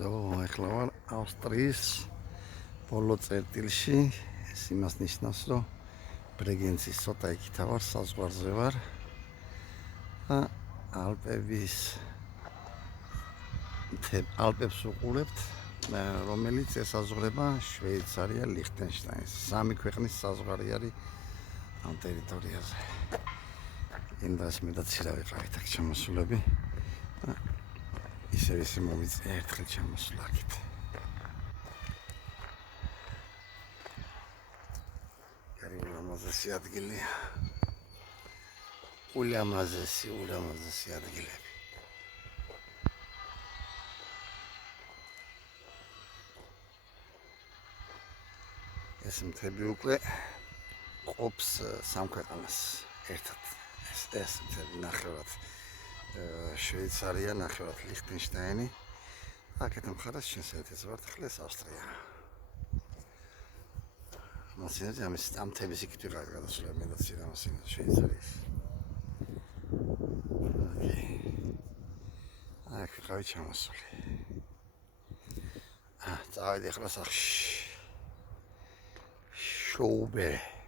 ეხლა ვარ ავსტრიის ბოლო წერტილში. ეს იმას ნიშნავს, რომ ბრეგენცის ცოტა იქითა ვარ, საზღვარზე ვარ და ალპებს უყურებთ, რომელიც ესაზღვრება შვეიცარია, ლიხტენშტაინს. სამი ქვეყნის საზღვარი არის ამ ტერიტორიაზე. იმდას მე და ცირა ვიყავით აქ ჩამოსულები და ისე მომიწია ერთხელ ჩამოსვლა აქეთ. ულამაზესი ადგილია. ულამაზესი ადგილები. ეს მთები უკვე ყოფს სამ ქვეყანას ერთად. ეს მთები ნახევრად შვეიცარია, ნახევრად ლიხტენშტაინი. აქეთ მხარეს შენს ერთად ვართ, ახლა ეს ავსტრია. მასინაზე ამ მთების იქით ვიყავ გადასვლები მე და ცირა მასინაზე შვეიცარიის. აქ ვიყავი ჩამოსული. წავედი ახლა სახში. შოუბე.